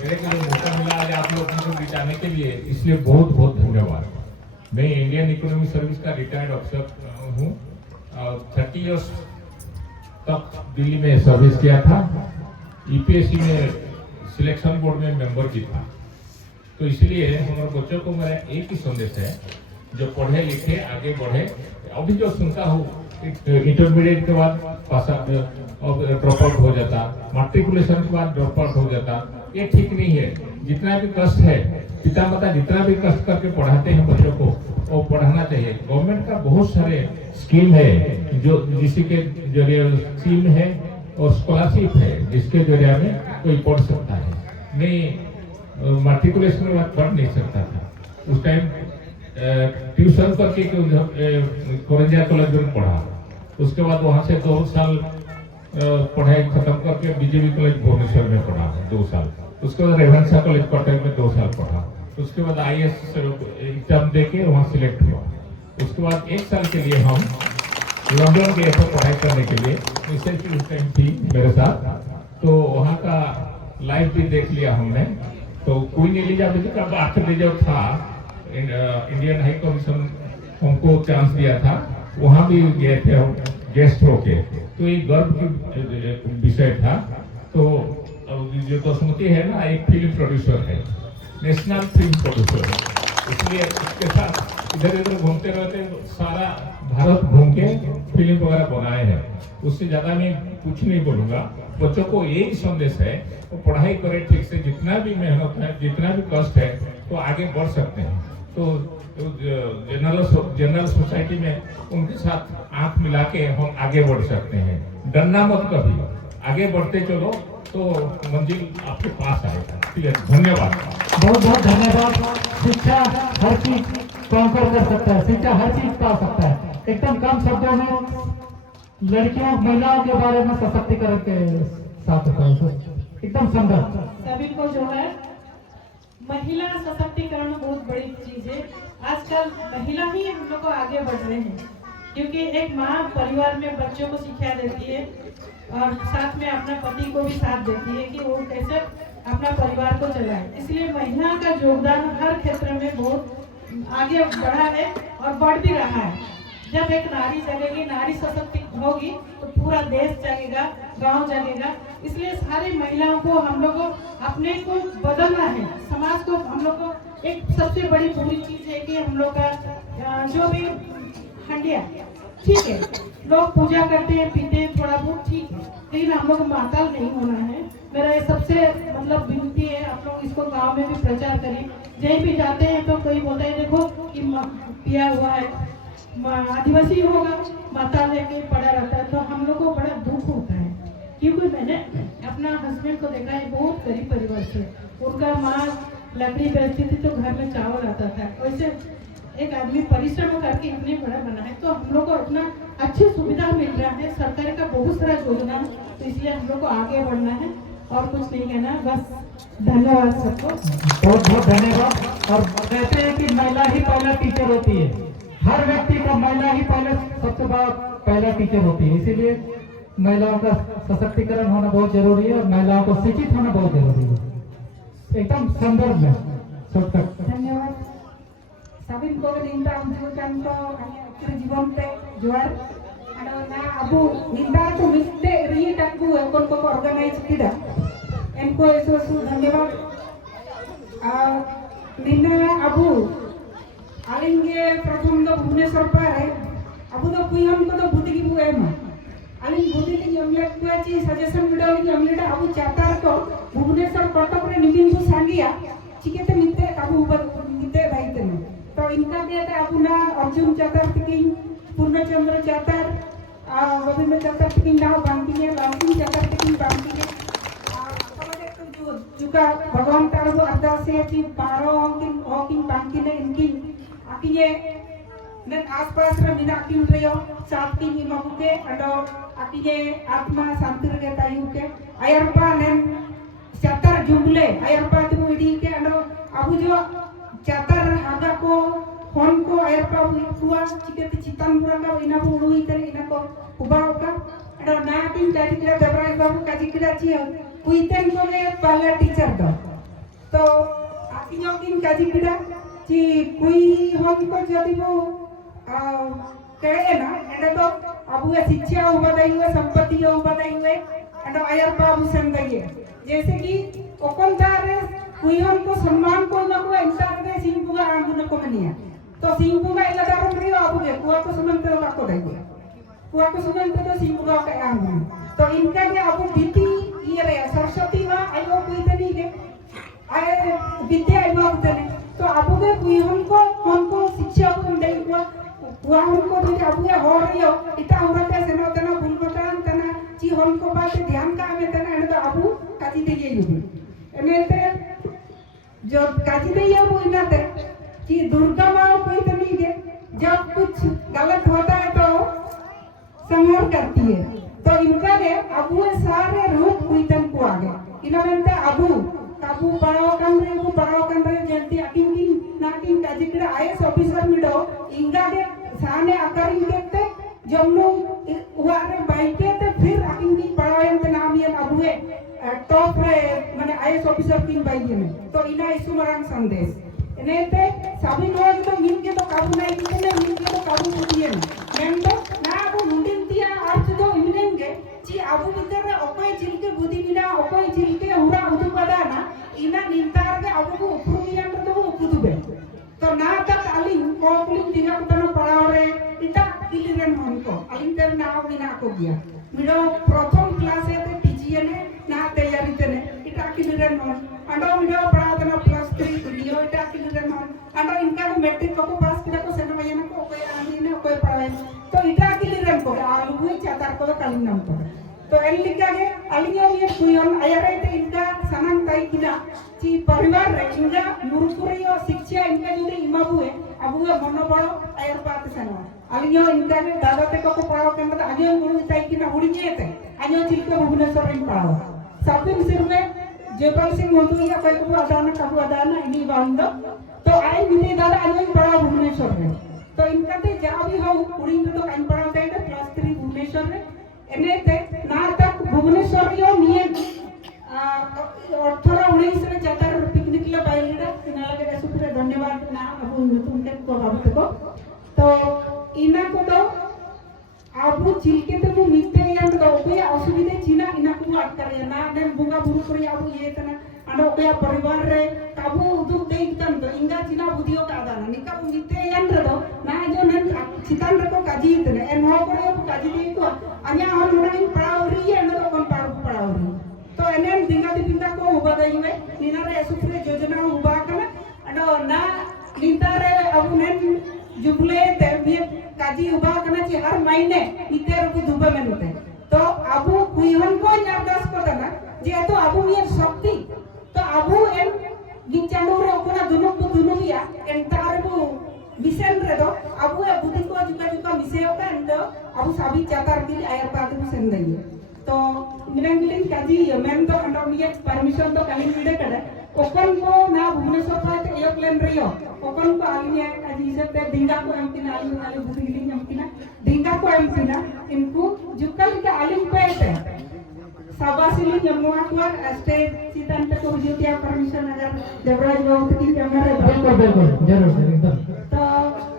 मेरे को जो मौका मिला आज आप लोगों को बीच आने के लिए, इसलिए बहुत बहुत धन्यवाद। मैं इंडियन इकोनॉमिक सर्विस का रिटायर्ड ऑफिसर हूँ। 30 इयर्स तक दिल्ली में सर्विस किया था। ईपीएससी में सिलेक्शन बोर्ड में मेंबर भी था। तो इसलिए हमारे बच्चों को मेरा एक ही संदेश है, जो पढ़े लिखे आगे बढ़े। अभी जो सुनता हूँ इंटरमीडिएट के बाद ड्रॉप आउट हो जाता, मैट्रिकुलेशन के बाद ड्रॉप आउट हो जाता, ये ठीक नहीं है। जितना भी कष्ट है, पिता माता जितना भी कष्ट करके पढ़ाते हैं बच्चों को, वो पढ़ाना चाहिए। गवर्नमेंट का बहुत सारे स्कीम है जो जिसके जरिए स्कीम है और स्कॉलरशिप है जिसके जरिए में कोई पढ़ सकता है। मैं मैट्रिकुलेशन के बाद पढ़ नहीं सकता था। उस टाइम ट्यूशन करके कोरंजा कॉलेज में पढ़ा। उसके बाद वहाँ से 2 साल पढ़ाई खत्म करके बीजेपी कॉलेज भुवनेश्वर में पढ़ा 2 साल। उसके बाद रेवेन्सा कॉलेज कटक में 2 साल पढ़ा। उसके बाद IAS एग्जाम देके वहाँ सिलेक्ट हुआ। उसके बाद 1 साल के लिए हम लंदन गए थे पढ़ाई करने के लिए। रिसर्च उस टाइम थी मेरे साथ, तो वहाँ का लाइफ भी देख लिया हमने। तो क्वीन एलिजाबेथ का आखिरी रिजर्व था, इंडियन हाई कमीशन हमको चांस दिया था, वहाँ भी गए थे हम गेस्ट होके। तो ये गर्व की विषय था। तो जो बसुमती है ना, एक फिल्म प्रोड्यूसर है, नेशनल फिल्म प्रोड्यूसर है। इसलिए इसके साथ इधर उधर घूमते रहते, सारा भारत घूम के फिल्म वगैरह बनाए हैं। उससे ज्यादा मैं कुछ नहीं बोलूंगा। बच्चों को यही संदेश है, वो पढ़ाई करें ठीक से। जितना भी मेहनत है, जितना भी कष्ट है, तो आगे बढ़ सकते हैं। तो जनरल सोसाइटी में उनके साथ आंख मिला के हम आगे बढ़ सकते हैं। डरना मत कभी, आगे बढ़ते चलो तो मंजिल आपके पास आएगा। ठीक है, धन्यवाद। बहुत बहुत धन्यवाद। शिक्षा हर चीज कॉन्कर कर सकता है, शिक्षा हर चीज पा सकता है। एकदम कम शब्दों में लड़कियों महिलाओं के बारे में सशक्तिकरण के साथ एकदम सुंदर। सभी को जो है महिला सशक्तिकरण बहुत बड़ी चीज है। आजकल महिला ही हम लोग को आगे बढ़ रहे हैं, क्योंकि एक माँ परिवार में बच्चों को शिक्षा देती है और साथ में अपने पति को भी साथ देती है कि वो कैसे अपना परिवार को चलाए। इसलिए महिला का योगदान हर क्षेत्र में बहुत आगे बढ़ा है और बढ़ भी रहा है। जब एक नारी जगेगी, नारी सशक्त होगी, तो पूरा देश जगेगा, गांव जगेगा। इसलिए सारी महिलाओं को हम लोग को अपने को बदलना है। समाज को हम लोग को एक सबसे बड़ी बुरी चीज है कि हम लोग का जो भी हंडिया, ठीक है, लोग पूजा करते हैं, पीते हैं, थोड़ा बहुत ठीक है, लेकिन हम लोग माताल नहीं होना है। मेरा ये सबसे मतलब विनती है, आप लोग इसको गांव में भी प्रचार करें। कहीं भी जाते हैं तो कोई बोलता है देखो कि पिया हुआ है, आदिवासी होगा, माता लेके पड़ा रहता है, तो हम लोग को बड़ा दुख होता है। क्योंकि मैंने अपना हस्बैंड को देखा है, बहुत गरीब परिवार से, उनका माँ लकड़ी बेचती थी तो घर में चावल आता था। वैसे एक आदमी परिश्रम करके इतने बड़ा बना है, तो हम लोग को इतना अच्छी सुविधा मिल रहा है, सरकार का बहुत सारा योजना। तो इसलिए हम लोग को आगे बढ़ना है और कुछ नहीं कहना। बस धन्यवाद सबको, बहुत बहुत धन्यवाद। और कहते हैं कि महिला ही पहला टीचर होती है। हर व्यक्ति का महिला ही पहले सबसे बड़ा पहला टीचर होती है। इसीलिए महिलाओं का सशक्तिकरण होना बहुत जरूरी है और महिलाओं को शिक्षित होना बहुत जरूरी है। एकदम संदर्भ में शॉर्टकट। धन्यवाद। Sabin ko minta unjukkan ko akhir jiwon te juar ada na abu minta to miste ri takku ekon ko organize kida enko eso धन्यवाद। minna abu alinge pratham do bhubaneswar pare abu do kuiham ko do bhuti ki bu ema aling bhuti ki amlet ko achi suggestion video ki amlet abu chatar ko bhubaneswar kotak re nitin ko sangia chikete mitte abu ubar mitte baite na तो इनका भी आता अपना अर्जुन चातर तिकिंग, पूर्णचंद्र चातर, रविंद्र चातर तिकिंग नाव बांकी है, लालसिंह चातर तिकिंग बांकी है। समझे तो जो जुका भगवान तारो अरदास से थी 12 हॉकिंग बांकी ने इनकी आकिये ने आसपास रे मिना किन रियो सात की निमकुके अडो आकिये आत्मा शांति रे तायु के अयरपा ने चातर जुगले अयरपा तो इडी के अडो अबु जो चातर हागा को फोन को air pa huwa cikete citan muraka ina pulu itari ina ko ubau ka ada natin jadi kira dabrai babu kaji kira cio kuiten ko le pala teacher do जोकिन काजी किड़ा कि कोई हम को जदि वो कहे ना एंड तो अब ये शिक्षा उबदाई हुए संपत्ति उबदाई हुए एंड आयर बाबू संदगे जैसे कि ओकनदार कोई हम को सम्मान को ना को इंसान के सिंपुगा आंगुन को मनिया तो सिंपुगा इला दारम रियो अब के कुआ को सुमंत को देगे कुआ को सुमंत तो सिंपुगा का आंगुन तो इनका के अब बीती ये रे सरस्वती मां आयो कोई तनी के आए विद्या आयो तने तो अब के कोई हमको शिक्षा को दे कुआ हमको तो अब ये हो रियो इता उरते सेनो तना बुलबतान तना ची हमको बात ध्यान का में तना एंड तो अब काजी दे ये एनेते जो काजी दे ये वो इनाते कि दुर्गा माँ कोई तनी के जब कुछ गलत होता है तो संहार करती है तो इनका ने अबू सारे रूप कोई तन को आगे इनमेंते अबू काबू पढ़ाओ कर रहे जल्दी अकिंगी नाकिंग काजी के आईएएस ऑफिसर मिडो इंगा के साने आकारिंग देखते जम्मू वारे बाइके ते फिर अकिंगी पढ़ाओ यंते नाम ये अबू है टॉप रे माने आईएएस ऑफिसर किन बाइके में तो इना इस मरंग संदेश नेते सभी लोग तो मिलके तो काबू नहीं किने मिलके तो काबू होती है मैं तो ना वो मुंडिन दिया अर्थ तो इमनेंगे ची अबू भीतर ओकोय चिलके बुद्धि बिना ओकोय चिलके हुरा उदु पदाना इना निंतार के अबू को उपरुमियन तो उपदुबे तो ना तक अलिंग कोकुलिंग दिगा उतना पढ़ाओ रे इता किलिरन हमको अलिंग तेरे नाव बिना को गया मिडो प्रथम क्लास है ते टीचर ने ना तैयारी तने इता किलिरन हम अंडो मिडो पढ़ा तना प्लस 3 लियो इता किलिरन हम अंडो इनका को मैट्रिक को पास किया को सेनो मयना को कोई आनी ने कोई पढ़ाए तो इता किलिरन को आलू चातार को कलिंग नाम को तो एलिका के अलियो ये कुयन आयरे ते इनका सनन ताई किना ची परिवार रे इनका मुरुकुरियो शिक्षा इनका जुदे इमाबुए अबुए मनोबल आयर बात सनो अलियो इनका के दादा ते को पढ़ाओ के मत आगे गुरु ताई किना उड़िए ते आयो चिलके भुवनेश्वर इन पढ़ाओ साबिन सिर में जेबल सिंह मोदुया कोई को अदाना कबु अदाना इनी बांदो तो आई मिले दादा आयो पढ़ाओ भुवनेश्वर में तो इनका ते जा भी हो उड़ी तो काइन पढ़ाओ ते प्लस 3 भुवनेश्वर में एनेते ना तक भुवनेश्वर यो निये 18-19 रे जातार पिकनिक ला बाइलेडा इना लगे सुपुरे धन्यवाद ना अब तुमके को बाबत को तो इना को तो आबु चिलके ते मु मिते यान तो कोई असुविधा चिना इना को अटकर ना ने बुंगा बुरु करे आबु ये तना अंडो कोया परिवार रे काबु उदु देख तन तो इंगा चिना बुदियो का दाना निका मिते यान रे तो ना जो ने चितान रे को काजी तने एन हो करे को काजी दे को अन्या हम नोइन पढ़ाओ री एन तो कोन पढ़ाओ री तो एनेन दिंगा दिंगा को उबादाई हुए निना रे सुपुरे योजना उबा कना अंडो ना निता रे अब ने जुबले ते भी काजी उबा कना ची हर महीने इते रुपु दुबे में होते तो अबु कुयन को निर्देश को तना जे तो अबु ये शक्ति तो अबु एन गिचानु रे ओकना दुनु या एन तारबु विषन रे दो अबु ए बुद्धि को जुका मिसे ओका एन तो अबु सभी चातार मिल आयर पादु सेंदई तो मिलन काजी मैम तो अंडो मिए परमिशन तो काली मिडे कड़े ओकन को ना भुवनेश्वर पाते एक लेन रियो ओकन को आलिया काजी से दिंगा को एमकिना आली बुद्धि गिलिंग एमकिना दिंगा को एमकिना इनको जुकल के आलिम पेते साबासिली जमुआ को स्टेज चितान पे को जुतिया परमिशन अगर देवराज बाबू की कैमरा बिल्कुल जरूर एकदम तो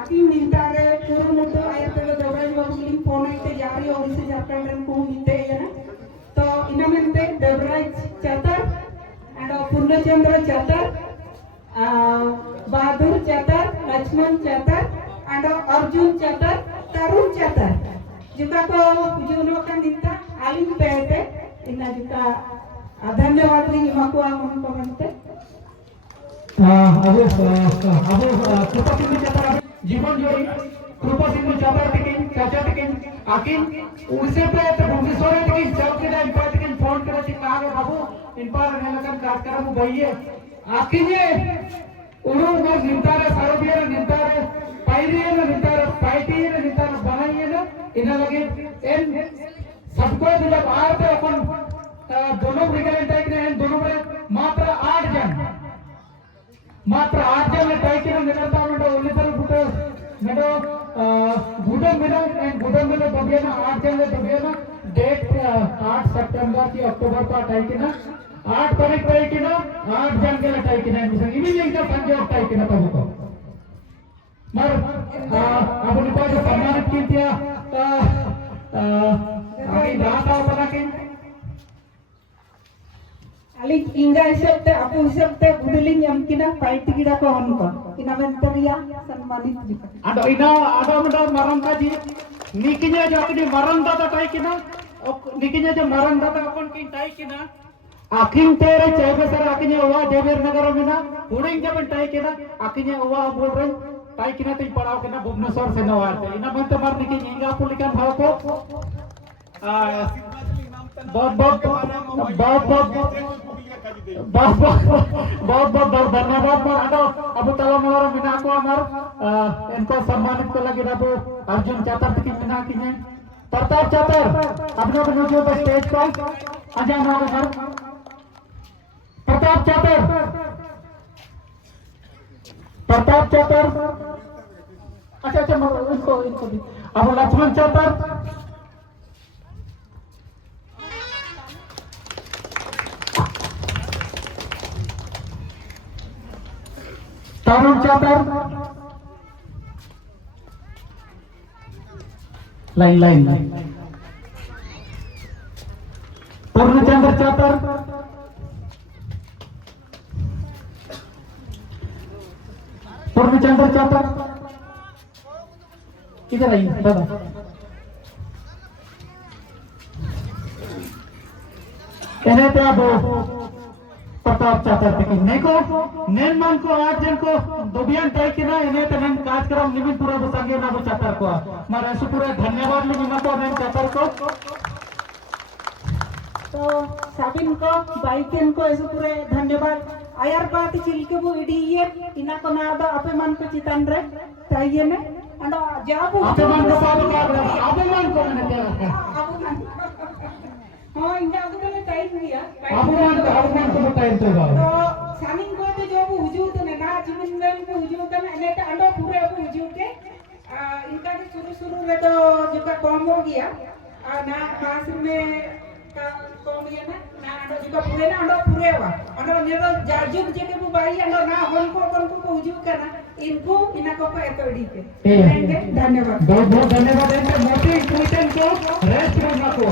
आकी निंतारे पूर्ण मुद्दो आयर पे देवराज बाबू की फोन आते जा रही और इसे झारखंड रन को मिलते है ना तो इनमेंते देवराज चातर एंड पूर्णचंद्र चातर बहादुर चातर लक्ष्मण चातर एंड अर्जुन चातर तरुण चातर जुका को जुनो का निंता आलिम पेते इना जुका धन्यवाद री मको हम पवनते अब कृपा सिंह चातर जीवन जोड़ी कृपा सिंह चातर टिकिन चाचा टिकिन आकिन उसे पे तो भुवनेश्वर टिकिन जब के टाइम पर टिकिन फोन करे ची कहा बाबू इन पर नेलकन काट कर मु भइए आकिन ये उरो में निंतारे सारोबियर निंतारे पाइरिये न निंतारे पाइटिये न निंतारे बनाइए न इना लगे एन सबको जब आते अपन दोनों ब्रिगेड टाइप ने दोनों में मात्र 8 जन टाइप के निकलता मेडो उल्लेखल फुटे मेडो गुडम मिलो दबियाना 8 जन दबियाना डेट 8 सितंबर की अक्टूबर का टाइप के ना 8 तारीख टाई की ना 8 जन के टाई की ना मिसंग इबिन लिंका संजोग टाई की ना पाबु को मर आपण को जो सम्मानित किया आगे बात आओ पता के अली इंगा हिसाब ते आपु हिसाब ते गुडलिंग यमकिना पाइट गिड़ा को हमको इना मंतरिया सम्मानित जिका ada ina ada muda maranta ji nikinya jo akini maranta ta tai kina nikinya jo maranta ta kon kin tai kina akin tere chebe sar akinya wa dever nagar mina huding jaban tai kina akinya wa bol ren tai kina tin padao kina bhuvneshwar se nawarte ina bante mar nikinya inga pulikan bhav ko बहुत धन्यवाद अब तलामर मिना को हमार इनको सम्मानित को लगे अब अर्जुन चातर की मिना की है प्रताप चातर अपने को नीचे तो स्टेज पर आ जाना है प्रताप चातर अच्छा इनको भी अब लक्ष्मण चातर तरुण चातर लाइन पूर्णचंद्र चातर इधर आइए दादा कहने पे अब प्रताप चाहता है कि नेको नेनमान को 8 जन को दोबियान तय किना इन्हें तनन कार्यक्रम निमित पूरा बसांगे ना चातर को मारे सुपुरे धन्यवाद लिमिना को नेन चातर को तो साबिन को बाइकेन को ऐसे पूरे धन्यवाद आयर बात चिलके वो इडी ये इना को ना दो अपे मन को चितान रे ताइए में अंडा जाबो आपे मन को पाबो आपे मन को मैंने क्या हां इंगा को मैंने टाइम दिया आपे मन को टाइम तो तो सानिन को तो जो हुजूद ने ना जीवन में को हुजूद ने ने तो अंडा पूरे को हुजूद के इनका के शुरू में तो जो का कम हो गया ना मास में का कम गया ना अंडा जो का पूरे हुआ अंडा ने जाजुक जे के बाई अंडा ना होन को हुजूद करना इनको इना को एतोड़ी के धन्यवाद बहुत धन्यवाद इनके मोटी इंटेलिजेंस को रेस्ट करना को